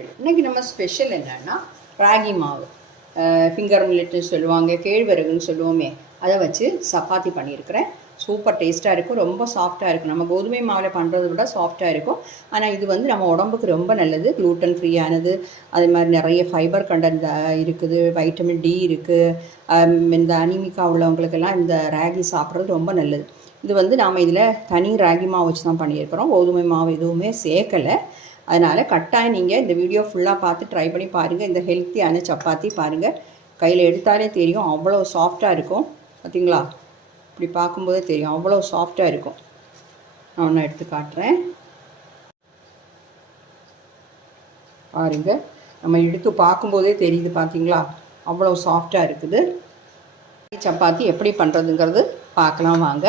இன்றைக்கி நம்ம ஸ்பெஷல் என்னென்னா ராகி மாவு, ஃபிங்கர் மில்லட்னு சொல்லுவாங்க, கேழ்வரகுன்னு சொல்லுவோமே, அதை வச்சு சப்பாத்தி பண்ணியிருக்கிறேன். சூப்பர் டேஸ்ட்டாக இருக்கும், ரொம்ப சாஃப்டாக இருக்கும். நம்ம கோதுமை மாவில் பண்ணுறதை விட சாஃப்டாக இருக்கும். ஆனால் இது வந்து நம்ம உடம்புக்கு ரொம்ப நல்லது, க்ளூட்டன் ஃப்ரீயானது. அதே மாதிரி நிறைய ஃபைபர் கண்டென்ட் இருக்குது, வைட்டமின் டி இருக்குது. இந்த அனிமிக்கா உள்ளவங்களுக்கெல்லாம் இந்த ராகி சாப்பிட்றது ரொம்ப நல்லது. இது வந்து நாம் இதில் தனி ராகி மாவு வச்சு தான் பண்ணியிருக்கிறோம், கோதுமை மாவு எதுவுமே சேர்க்கலை. அதனால் கட்டாயம் நீங்கள் இந்த வீடியோ ஃபுல்லாக பார்த்து ட்ரை பண்ணி பாருங்கள். இந்த ஹெல்த்தியான சப்பாத்தி பாருங்கள், கையில் எடுத்தாலே தெரியும், அவ்வளோ சாஃப்டாக இருக்கும். பார்த்திங்களா, இப்படி பார்க்கும்போதே தெரியும், அவ்வளோ சாஃப்டாக இருக்கும். நான் ஒன்று எடுத்து காட்டுறேன் பாருங்கள். நம்ம எடுத்து பார்க்கும்போதே தெரியுது, பார்த்திங்களா, அவ்வளோ சாஃப்டாக இருக்குது. சப்பாத்தி எப்படி பண்ணுறதுங்கிறது பார்க்கலாம் வாங்க.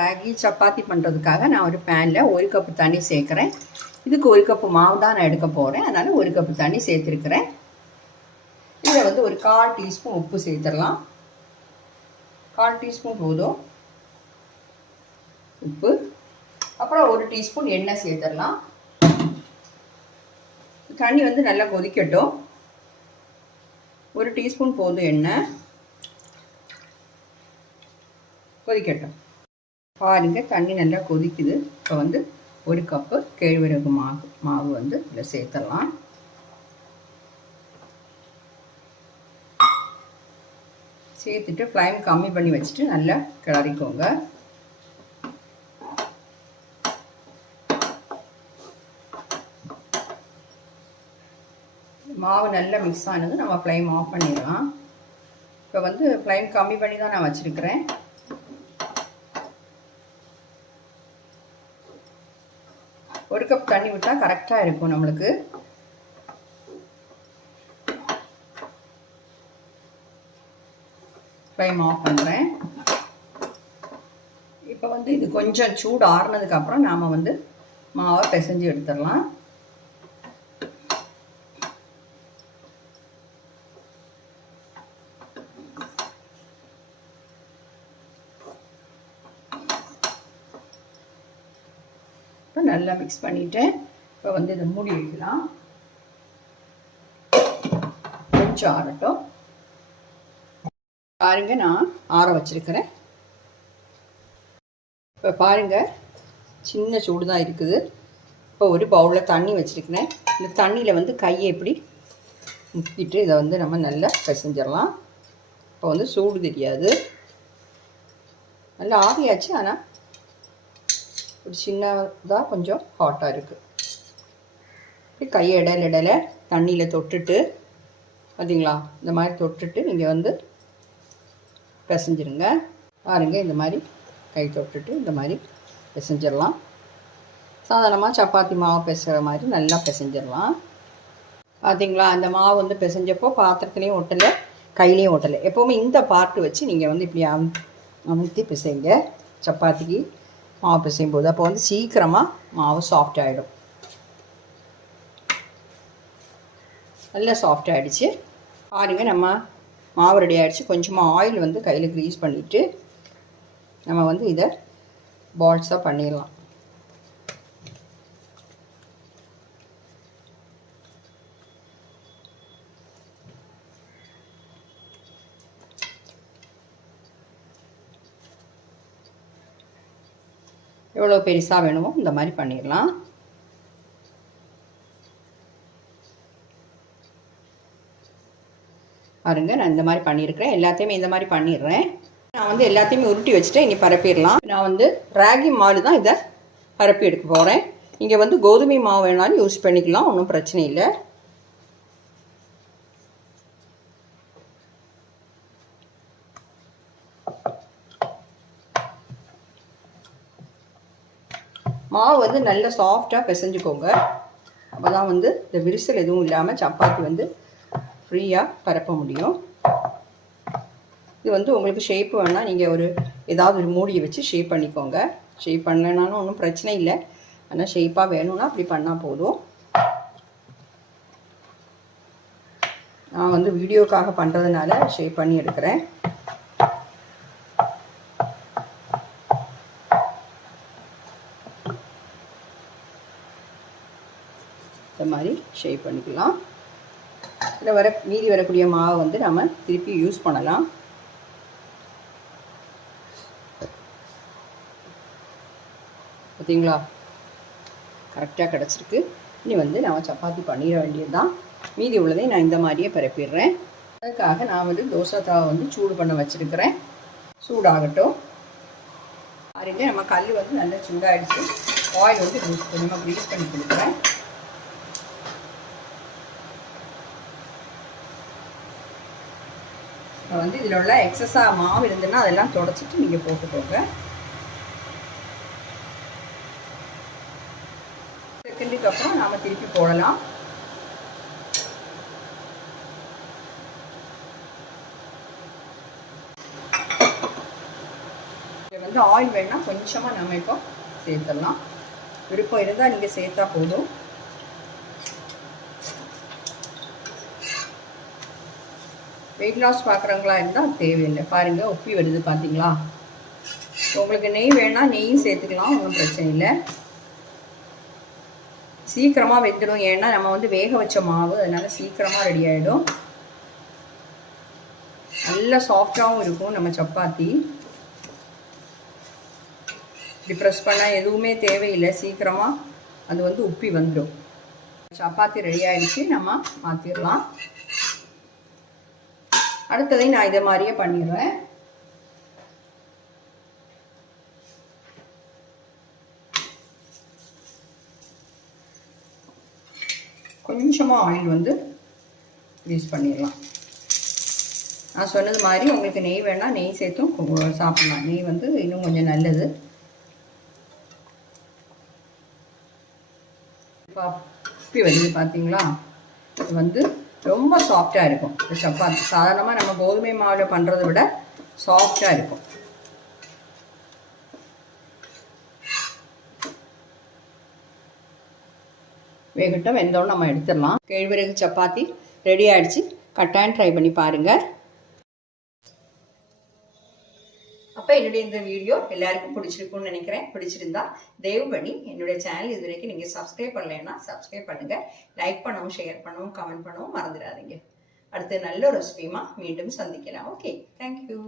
ராகி சப்பாத்தி பண்ணுறதுக்காக நான் ஒரு பேனில் 1 கப்பு தண்ணி சேர்க்குறேன். இதுக்கு 1 கப்பு மாவு தான் நான் எடுக்க போகிறேன், அதனால் 1 கப்பு தண்ணி சேர்த்துருக்கிறேன். இதில் வந்து ஒரு 1/4 டீஸ்பூன் உப்பு சேர்த்துடலாம். 1/4 டீஸ்பூன் போதும் உப்பு. அப்புறம் 1 டீஸ்பூன் எண்ணெய் சேர்த்துடலாம். தண்ணி வந்து நல்லா கொதிக்கட்டும். 1 டீஸ்பூன் போதும் எண்ணெய், கொதிக்கட்டும். பாருங்கள், தண்ணி நல்லா கொதிக்குது. இப்போ வந்து 1 கப்பு கேழ்வரகு மாவு வந்து இதில் சேர்த்துடலாம். சேர்த்துட்டு ஃப்ளேம் கம்மி பண்ணி வச்சுட்டு நல்லா கிளறிக்கோங்க. மாவு நல்லா மிக்ஸ் ஆனது நம்ம ஃப்ளேம் ஆஃப் பண்ணிடலாம். இப்போ வந்து ஃப்ளேம் கம்மி பண்ணி தான் நான் வச்சுருக்கிறேன். ஒரு கப் தண்ணி விட்டால் கரெக்டாக இருக்கும் நம்மளுக்கு. ஃப்ளேம் ஆஃப் பண்ணுறேன். இப்போ வந்து இது கொஞ்சம் சூடு ஆறுனதுக்கப்புறம் நாம் வந்து மாவை பிசைஞ்சு எடுத்துடலாம். இப்போ நல்லா மிக்ஸ் பண்ணிவிட்டேன். இப்போ வந்து இதை மூடி வைக்கலாம், கொஞ்சம் ஆறட்டும். பாருங்கள், நான் ஆற வச்சுருக்கிறேன். இப்போ பாருங்கள், சின்ன சூடு தான் இருக்குது. இப்போ ஒரு பவுலில் தண்ணி வச்சுருக்கிறேன். இந்த தண்ணியில் வந்து கையை எப்படி முக்கிட்டு இதை வந்து நம்ம நல்லா பிசைஞ்சிடலாம். இப்போ வந்து சூடு தெரியாது, நல்லா ஆவியாச்சு. ஆனால் ஒரு சின்னதாக கொஞ்சம் ஹாட்டாக இருக்குது. இப்படி கையை இடையில தண்ணியில் தொட்டுட்டு, பார்த்தீங்களா, இந்த மாதிரி தொட்டுட்டு நீங்கள் வந்து பிசைஞ்சிருங்க. பாருங்கள், இந்த மாதிரி கை தொட்டுட்டு இந்த மாதிரி பிசைஞ்சிடலாம். சாதாரணமாக சப்பாத்தி மாவு பிசைகிற மாதிரி நல்லா பிசைஞ்சிடலாம். பார்த்தீங்களா, அந்த மாவு வந்து பிசைஞ்சப்போ பாத்திரத்துலேயும் ஒட்டலை, கையிலையும் ஒட்டலை. எப்போவுமே இந்த பார்ட்டு வச்சு நீங்கள் வந்து இப்படி அமுத்தி பிசைங்க சப்பாத்திக்கு மாவு பிசையும் போது. அப்போ வந்து சீக்கிரமாக மாவு சாஃப்ட் ஆகிடும். நல்லா சாஃப்ட் ஆகிடுச்சு. பாருங்கள், நம்ம மாவு ரெடி ஆகிடுச்சு. கொஞ்சமாக ஆயில் வந்து கையில் க்ரீஸ் பண்ணிவிட்டு நம்ம வந்து இதை பால்ஸாக பண்ணிடலாம். எவ்வளோ பெருசாக வேணுமோ இந்த மாதிரி பண்ணிடலாம். பாருங்கள், நான் இந்த மாதிரி பண்ணியிருக்கிறேன். எல்லாத்தையுமே இந்த மாதிரி பண்ணிடுறேன். நான் வந்து எல்லாத்தையுமே உருட்டி வச்சுட்டேன். இனி பரப்பிடலாம். நான் வந்து ராகி மாவு தான் இதை பரப்பி எடுக்க போகிறேன். இங்கே வந்து கோதுமை மாவு வேணாலும் யூஸ் பண்ணிக்கலாம், ஒன்றும் பிரச்சனை இல்லை. மாவு வந்து நல்லா சாஃப்டாக பிசைஞ்சுக்கோங்க. அப்போ தான் வந்து இந்த விரிசல் எதுவும் இல்லாமல் சப்பாத்தி வந்து ஃப்ரீயாக பரப்ப முடியும். இது வந்து உங்களுக்கு ஷேப் வேணால் நீங்கள் ஏதாவது ஒரு மூடியை வச்சு ஷேப் பண்ணிக்கோங்க. ஷேப் பண்ணலனாலும் ஒன்றும் பிரச்சனை இல்லை, ஆனால் ஷேப்பாக வேணும்னா அப்படி பண்ணால் போதும். நான் வந்து வீடியோக்காக பண்ணுறதுனால ஷேப் பண்ணி எடுக்கிறேன். இந்த மாதிரி மாதிரி ஷேப் பண்ணிக்கலாம். இதில் மீதி வரக்கூடிய மாவை வந்து நம்ம திருப்பி யூஸ் பண்ணலாம். பார்த்தீங்களா, கரெக்டாக கிடச்சிருக்கு. இனி வந்து நம்ம சப்பாத்தி பண்ணிட வேண்டியது தான். மீதி உள்ளதை நான் இந்த மாதிரியே பரப்பிடுறேன். அதுக்காக நான் வந்து தோசை தாவை வந்து சூடு பண்ண வச்சுருக்கிறேன். சூடாகட்டும். பாருங்க, நம்ம கல் வந்து நல்லா சூடாகிடுச்சு. ஆயில் வந்து கொஞ்சமாக க்ரீஸ் பண்ணி கொடுக்குறேன். இப்போ வந்து இதில் உள்ள எக்ஸஸாக மாவு இருந்ததுன்னா அதெல்லாம் தொடச்சிட்டு நீங்கள் போட்டுக்கோங்க. செகண்டுக்கு அப்புறம் நாம் திருப்பி போடலாம். வந்து ஆயில் வேணால் கொஞ்சமாக நம்ம இப்போ சேர்த்துடலாம். விருப்பம் இருந்தால் நீங்கள் சேர்த்தா போதும். வெயிட் லாஸ் பார்க்குறவங்களா இருந்தால் தேவையில்லை. பாருங்கள், உப்பி வருது பார்த்தீங்களா. உங்களுக்கு நெய் வேணால் நெய்யும் சேர்த்துக்கலாம், ஒன்றும் பிரச்சனை இல்லை. சீக்கிரமாக வெந்துடும். ஏன்னா நம்ம வந்து வேக வச்ச மாவு, அதனால் சீக்கிரமாக ரெடி ஆகிடும். நல்லா சாஃப்டாகவும் இருக்கும் நம்ம சப்பாத்தி. இப்படி ப்ரெஸ் பண்ணால் எதுவுமே தேவையில்லை, சீக்கிரமாக அது வந்து உப்பி வந்துடும். சப்பாத்தி ரெடி ஆகிடுச்சு, நம்ம மாற்றிடலாம். அடுத்ததையும் நான் இதை மாதிரியே பண்ணிடுவேன். கொஞ்சமாக ஆயில் வந்து யூஸ் பண்ணிடலாம். நான் சொன்னது மாதிரி உங்களுக்கு நெய் வேணால் நெய் சேர்த்தும் சாப்பிட்லாம். நெய் வந்து இன்னும் கொஞ்சம் நல்லது. உப்பி வருது பார்த்தீங்களா. இது வந்து ரொம்ப சாஃப்டாக இருக்கும். இந்த சப்பாத்தி சாதாரணமாக நம்ம கோதுமை மாவில் பண்ணுறதை விட சாஃப்டாக இருக்கும். வேகட்டும். வெந்தோன்னு நம்ம எடுத்துடலாம். கேழ்வரகு சப்பாத்தி ரெடி ஆகிடுச்சு. கட்டாயம் ட்ரை பண்ணி பாருங்கள். அப்போ என்னுடைய இந்த வீடியோ எல்லாருக்கும் பிடிச்சிருக்கும்னு நினைக்கிறேன். பிடிச்சிருந்தா தயவு பண்ணி என்னுடைய சேனல் இது வரைக்கும் நீங்கள் சப்ஸ்கிரைப் பண்ணலைன்னா சப்ஸ்கிரைப் பண்ணுங்கள். லைக் பண்ணவும், ஷேர் பண்ணவும், கமெண்ட் பண்ணவும் மறந்துடாதீங்க. அடுத்து நல்ல ஒரு ரெசிபியுமா மீண்டும் சந்திக்கலாம். Okay, thank you.